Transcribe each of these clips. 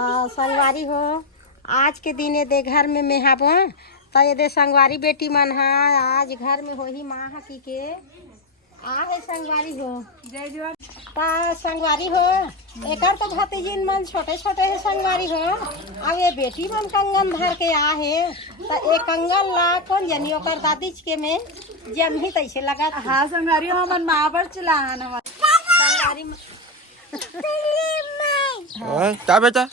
संगवारी हो आज के दिन दे घर में मेहब तो ये दे संगवारी बेटी मन हा आज घर में हो ही माँ की के आ है संगवारी हो जय जवान संगवारी हो एकर तो भतीजिन मन छोटे छोटे है संगवारी हो अब ये बेटी मन कंगन धर के आ है तो एक कंगन ला कौन जानी ओकर दादी के में जम ही तैसे लगा। हाँ संगवारी हो मन माँ पर चला संगवारी क्या बेटा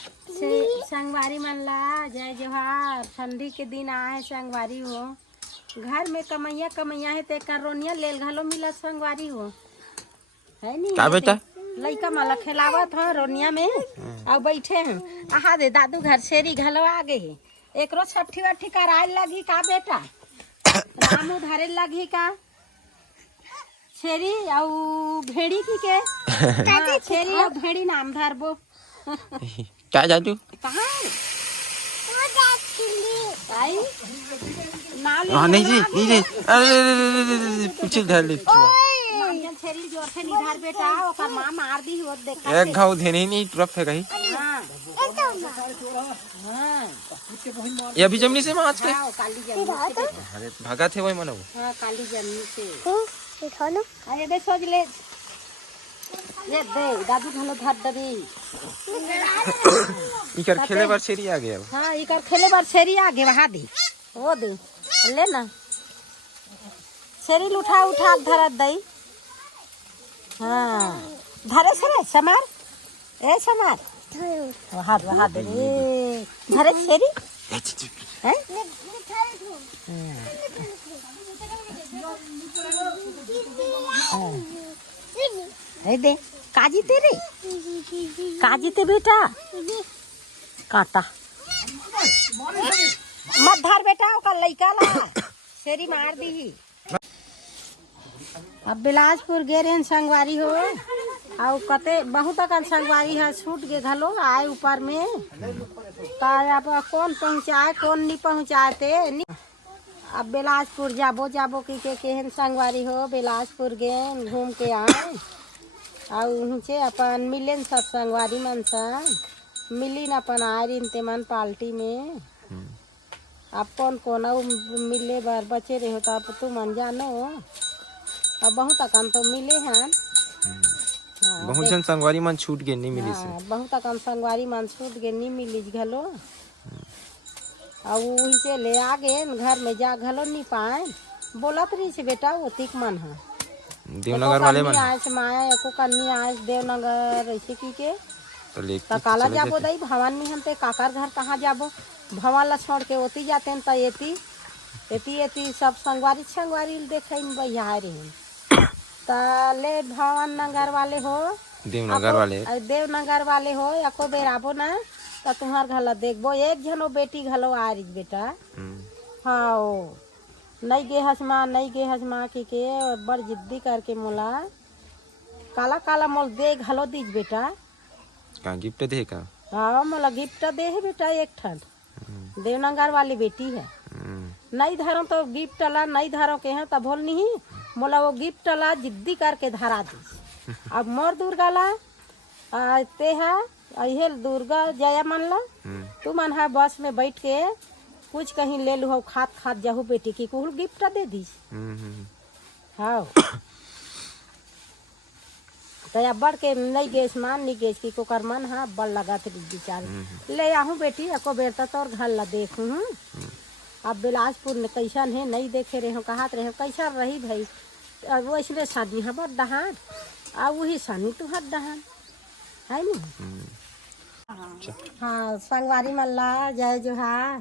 संगवारी मन ला जय जोहार। ठंडी के दिन आए संगवारी हो घर में कमैया है ते करोनिया लेल घलो मिला संगवारी हो है नी क्या बेटा लइका माला खिलावत ह रोनिया में और बैठे हैं आहा दे दादू घर शेरी घलो आ गए एकरो छठी वठी कराए लगी का बेटा रामू धरे लगी का छेरी और भेड़ी की के छेरी और भेड़ी नाम धरबो क्या जादू कहाँ आई हाँ नहीं जी अरे कुछ धर ले छेरी जोर से निधार बेटा ओकर मां मार दी हो देखा एक घाव देने नहीं तुरंत है कहीं ये अभी जमनी से माँ आज के काली जमनी से अरे भागा थे वही मनो हां काली जमनी से खाना अरे दे सोच ले ये दे दादू घलो धर दबी इकर खेले बार छेरी आ गया हां इकर खेले बार छेरी आ गए वहां दे वो दे ले ना छेरी उठा धरत दई हाँ धरे सरे समार ए समार वहां दे धरे छेरी हैं है दे काजी ते बेटा काटा मत धर बेटा ओका लइका ला शेरी मार दी। अब बिलासपुर गे रहे संगवारी हो और कते बहुत अकन संगवारी है छूट गे घलो आए ऊपर में तो अब कौन पहुँचाए कौन नहीं पहुँचाते। अब बिलासपुर जाबो की के केहन संगवारी हो बिलासपुर गे घूम के आए और उनसे अपन मिलेन सब संगवारी मन सब मिली न अपन आए रिन ते मन पार्टी में अब कौन मिले बार बचे रहे हो तो अब तू मन जानो अब बहुत अकन तो मिले हैं बहुत जन संगवारी मन छूट गए नहीं मिली से बहुत अकन संगवारी मन छूट गए नहीं मिली घलो और वही से ले आ गए घर में जा घलो नहीं पाए बोलत रही से बेटा वो तिक मन है देवनगर वाले मन आए से माया एको कन्नी आए देवनगर ऐसे की के तो काला जाबो दई भवन में हम ते काकर घर कहाँ जाबो भवन ला छोड़ के ओती जाते हैं तो एती सब संगवारी देखे में बहिया रहे ले भवन नगर वाले हो देवनगर वाले हो एको बेर आबो ना तो तुम्हार घर ला देखबो एक झनो बेटी घलो आ रही बेटा हाँ नहीं गे हसमा की के बड़ जिद्दी करके मोला काला मोल दे घलो दीज बेटा का गिफ्ट दे का हाँ मोला गिफ्ट दे है बेटा एक ठन देवनगर वाली बेटी है नहीं धरो तो गिफ्ट ला नहीं धरो के हैं तब बोल नहीं मोला वो गिफ्ट ला जिद्दी करके धरा दी। अब मोर दुर्गा ला ते है अहे दुर्गा जया मन ला तू मन है बस में बैठ के कुछ कहीं ले लू खात जाहू बेटी की कुल गिफ्ट दे दी। हाँ तो बढ़ के नहीं गेस मान नहीं गेस की कोकर मन हाँ बड़ लगा थे विचार ले आहू बेटी एको बेर तोर घर ला देखू अब बिलासपुर में कैसन है नहीं देखे रहे हो कहा रहे हो कैसा रही भाई अब वैसे शादी है बड़ दहाड़ अब वही सानी तो हट दहाड़ है नी। हाँ संगवारी मल्ला जय जोहार।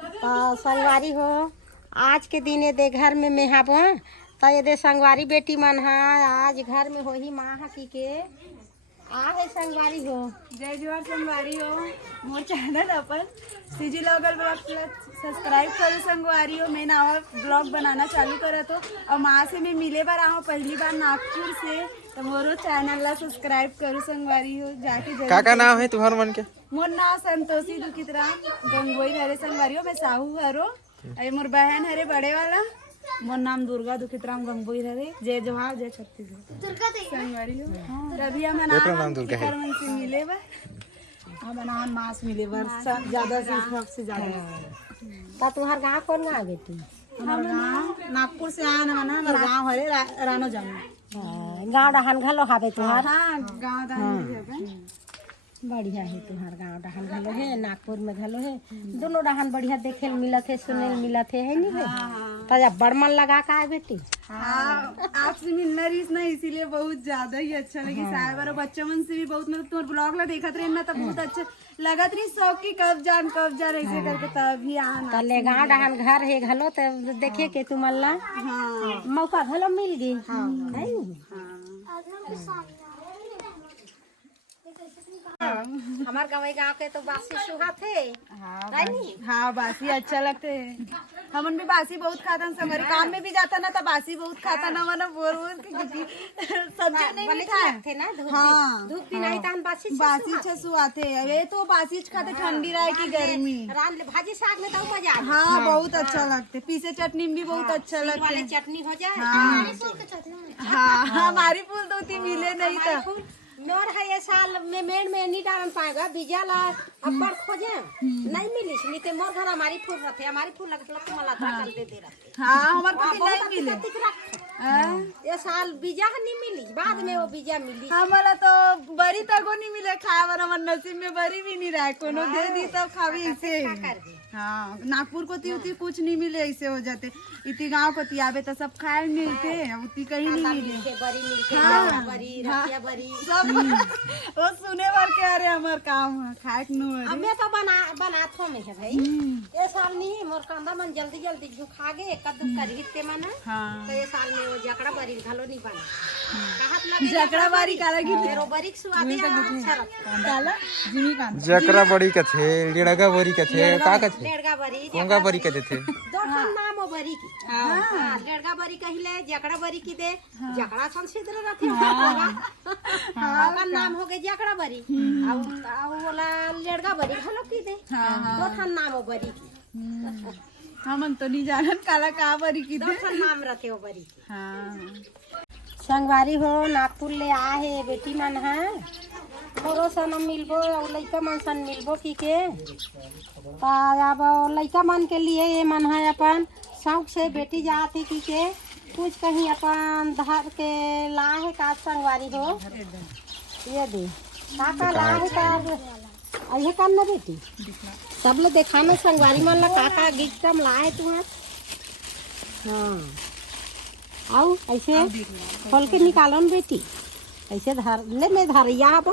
तो संगवारी हो आज के दिन दे घर में मेहब तो ये दे संगवारी बेटी मन हा आज घर में हो ही माँ की के आ है संगवारी हो जय जोहार संगवारी हो मोर चैनल अपन सीजी लोकल ब्लॉग सब्सक्राइब करो संगवारी हो मैं नवा ब्लॉग बनाना चालू करा तो और माँ से मैं मिले बार आओ पहली बार नागपुर से तो मोरो चैनल ला सब्सक्राइब करो संगवारी हो जाके का नाम है तुम्हारा मन के मोर नाम संतोषी दुखितराम गंगोई हरे संगवारी हो मैं साहू हरो अरे मोर बहन हरे बड़े वाला मोर नाम दुर्गा दुखितराम गंगोई हरे जय जोहार जय छत्तीसगढ़ संगवारी हो रबिया मना नाम दुर्गा है से मिले बा हाँ बनावन मास मिले वर्ष ज्यादा से ज्यादा। ता तुम्हार गाँव कौन गाँव बेटी? हमारा गाँव नागपुर से आया ना मना हमारा गाँव हरे रानो जाना। गाँव डहान घलो हावे तुम्हार? हाँ गाँव दान बढ़िया है तुम्हार गाँव डहान घलो है, नागपुर में घलो है, दोनों डहान बढ़िया देखे मिलत है, सुने मिलत है नहीं है? ताजा बड़मन लगा का है बेटी? हाँ आपसे मिलना रही ना इसीलिए बहुत ज्यादा ही अच्छा लगी। साहब और बच्चों मन से भी बहुत मतलब तुम्हारे ब्लॉग ला देखत रहे ना तब बहुत अच्छा लगत रही सब की कब जान ऐसे करके तभी आना। तले गाँव डहान घर है घलो तो देखे के तुम्हारा हाँ मौका घलो मिल गई है नहीं? हमार गाँव के तो बासी सुहा थे। हाँ बासी अच्छा लगते है। हमन भी बासी बहुत खाता ना, हमारे काम में भी जाता ना तो बासी बहुत खाता ना मना बोर सब्जी नहीं भी खाए थे ना हाँ धूप भी नहीं तान बासी बासी छसु आते अरे तो बासी खाते ठंडी रहे की गर्मी। रान भाजी साग में तो मजा आता हाँ बहुत अच्छा लगते, पीसे चटनी भी बहुत अच्छा लगते। चटनी हो जाए। हाँ हमारी फूल तो उतनी मिले नहीं था। मोर है ये साल में मेड़ में नहीं डाल पाएगा बीजा ला अब्बड़ खोजे नहीं मिली नहीं ते मोर घर हमारी फूल रहते, हमारी फूल लगता मला कर दे रहते। हाँ हमारे को नहीं मिले ये साल बीजा नहीं मिली, बाद में वो बीजा मिली। हमारा तो बरी तक नहीं मिले खाए वाला, हमारे नसीब में बरी भी नहीं रहा, कोनो दे दी तब खावी ऐसे। हाँ नागपुर को उती कुछ नहीं मिले, ऐसे हो जाते। इतनी गाँव को आवे तो सब खाए मिलते, उतनी कहीं नहीं मिले। बरी मिलते बरी रतिया बरी सब वो सुने भर के अरे हमार काम खाए हमें तो बना थो में है भाई। ये साल नहीं मोर कांदा मन जल्दी जल्दी झुका गे कद्दू करी ते मना। हाँ तो ये साल में वो जकड़ा बरी घलो नहीं बना कहत लगे जकड़ा बारी काला की मेरो बरी सुआदे अच्छा लगता काला जिमी कान जकरा बड़ी कथे लेड़गा बड़ी कथे का कथे लेड़गा बरी कोंगा बड़ी कथे थे दो नाम हो बरी की। हां लेड़गा बरी कहिले जकड़ा बरी की दे जकड़ा संसिद्र रथे हां का नाम हो गए जकड़ा बरी और वाला लेड़गा बरी घलो की दे दो ठन नाम हो बरी की। हम तो नहीं जानत काला का बरी की दो ठन नाम रखे हो बरी की। हाँ संगवारी हो नागपुर ले आए है बेटी मन है थोड़ो सन मिलबो और लइका मन सन मिलबो की के अब लइका मन के लिए ये मन है अपन शौक से बेटी जाती की के कुछ कहीं अपन धर के ला है का संगवारी हो ये दे का ला है का ये कर ना बेटी सब लोग देखाना संगवारी मन ला का गिफ्ट ला है तुम्हारे। हाँ आओ ऐसे खोल के निकालो न बेटी ऐसे धर ले मैं धरिया अब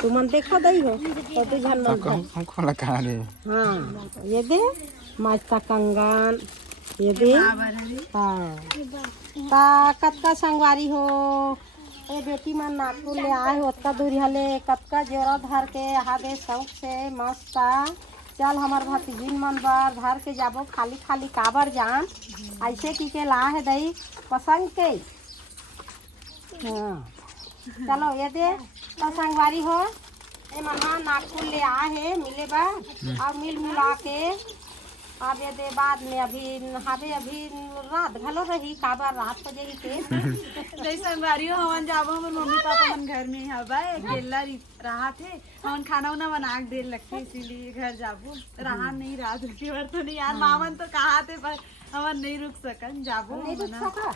तुमन देखो दई हो तो तू झन हम खोला कहां रे। हाँ ये दे मस्ता कंगन ये दे। हाँ ता कतका संगवारी हो ए बेटी मन नागपुर ले आए हो ओतका दूरी हले कतका जोरा धर के हावे शौक से मस्ता चल हमार भतीजिन मन बार धर के जाबो खाली खाली काबर जान ऐसे की के ला है दई पसंद के। हाँ चलो ये दे तो संगवारी हो ए मना नागपुर ले आए है मिले बा और मिल मिला के अब ये दे बाद में अभी हावे अभी रात घलो रही काबर रात को जेही के नहीं संगवारी हो हमन जाबो हमर मम्मी पापा मन घर में हवा अकेला रहा थे हमन खाना उना बना के दे लगते इसीलिए घर जाबो रहा नहीं रात के बार तो नहीं यार मामन तो कहा थे पर हमन नहीं रुक सकन जाबो नहीं रुक सका।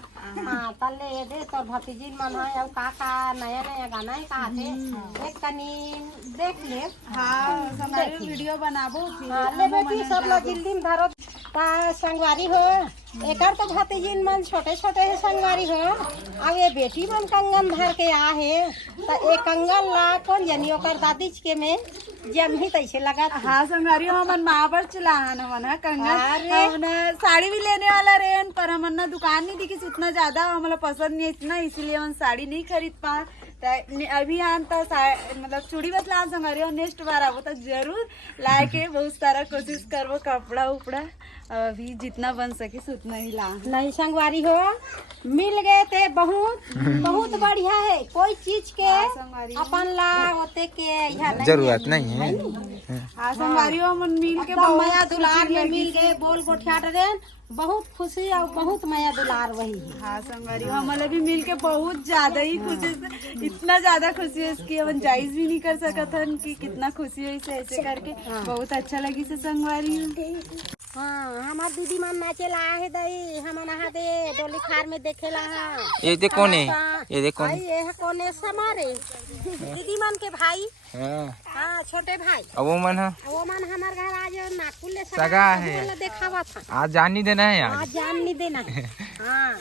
हाँ तले ये दे तो भतीजी मन है और का नया नया गाना है कहा थे एक कनी देख ले। हाँ संगवारी वीडियो बनाबो हाँ ले बेटी सब लोग जल्दी में धरो ता संगवारी हो एकर तो भतीजिन मन छोटे छोटे है संगवारी हो अब ये बेटी मन कंगन धर के आ है तो एक कंगन ला कौन जानी ओकर दादी के में जम ही तैसे लगा। हाँ संगवारी हमन महाबर चलान हमन है कंगन साड़ी भी लेने वाला रेन पर हमन ना दुकान नहीं दिखी उतना ज्यादा हमें पसंद नहीं इतना इसीलिए हम साड़ी नहीं खरीद पा अभी आन तो मतलब चूड़ी बतला संगवारी हो नेक्स्ट बार आबो तो जरूर लाए के बहुत सारा कोशिश करबो कपड़ा उपड़ा अभी जितना बन सके उतना ही ला। नहीं संगवारी हो मिल गए थे बहुत बहुत बढ़िया है कोई चीज के अपन ला होते के जरूरत नहीं है। हाँ संगवारी हो मन मिल के मया दुलार में मिल गए बोल गोठिया डरे बहुत खुशी और बहुत माया दुलार वही है। हाँ संगवारी हो, हमारा भी मिल के बहुत ज्यादा ही खुशी से, इतना ज्यादा खुशी है इसकी हम जायज भी नहीं कर सकत हन कि कितना खुशी है इसे ऐसे करके। बहुत अच्छा लगी से संगवारी हो। हाँ हमार दीदी मन नाचे ला है दई हम नहा दे डोली खार में देखेला हाँ। ये देख कौन है, ये देख कौन भाई ये है कौन है समारे दीदी मन के भाई। हाँ हाँ छोटे भाई। अब वो मन है वो मन हमार घर आज नागपुर ले सगा है। देखावा था आज जान नहीं देना है यार। आज जान नहीं देना है। हाँ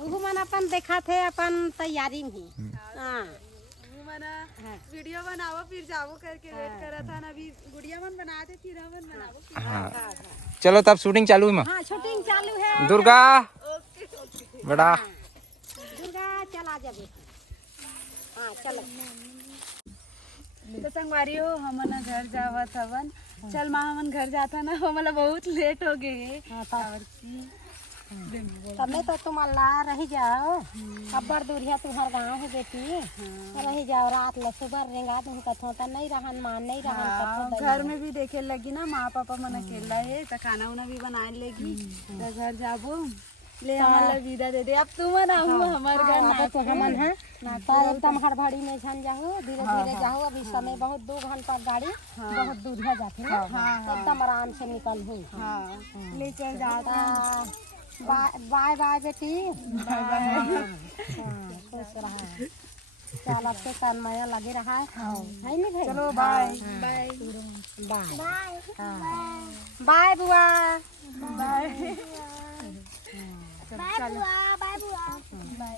वो मन अपन देखा थे अपन तैयारी में। हाँ वीडियो बनाओ फिर जाओ करके वेट करा था ना, अभी गुड़िया मन बनाते फिर हम बनाओ फिर। हाँ चलो तब शूटिंग चालू है माँ। हाँ शूटिंग चालू है। दुर्गा बड़ा दुर्गा चला जाबे। हाँ चलो तो संगवारी हो हम ना घर जावत हवन। चल माँ हमन घर जाता ना, हमारा बहुत लेट हो गए। तब में तो तुम अल्लाह रही जाओ। अब बड़ दूरिया तुम्हार गाँव है बेटी रही जाओ रात ल सुबह रेंगा तुम कथो त नहीं रहन मान नहीं रहन कथो घर में भी देखे लगी ना माँ पापा मन अकेला है तो खाना उना भी बनाए लेगी तो घर जाबो ले हमारा विदा दे दे। अब तुम ना हमार घर ना तो हमन है तो एकदम हड़बड़ी में झन जाओ धीरे धीरे जाओ। अभी समय बहुत 2 घंटा गाड़ी बहुत दूरिया जाती है एकदम आराम से निकल हूँ। ले चल जाता। बाय बाय बेटी बाय बाय। खुश रहा चल अब से कान माया लगे रहा है नहीं भाई। चलो बाय बाय बाय बाय बुआ बाय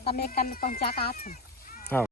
तब एक कान पहुँचा का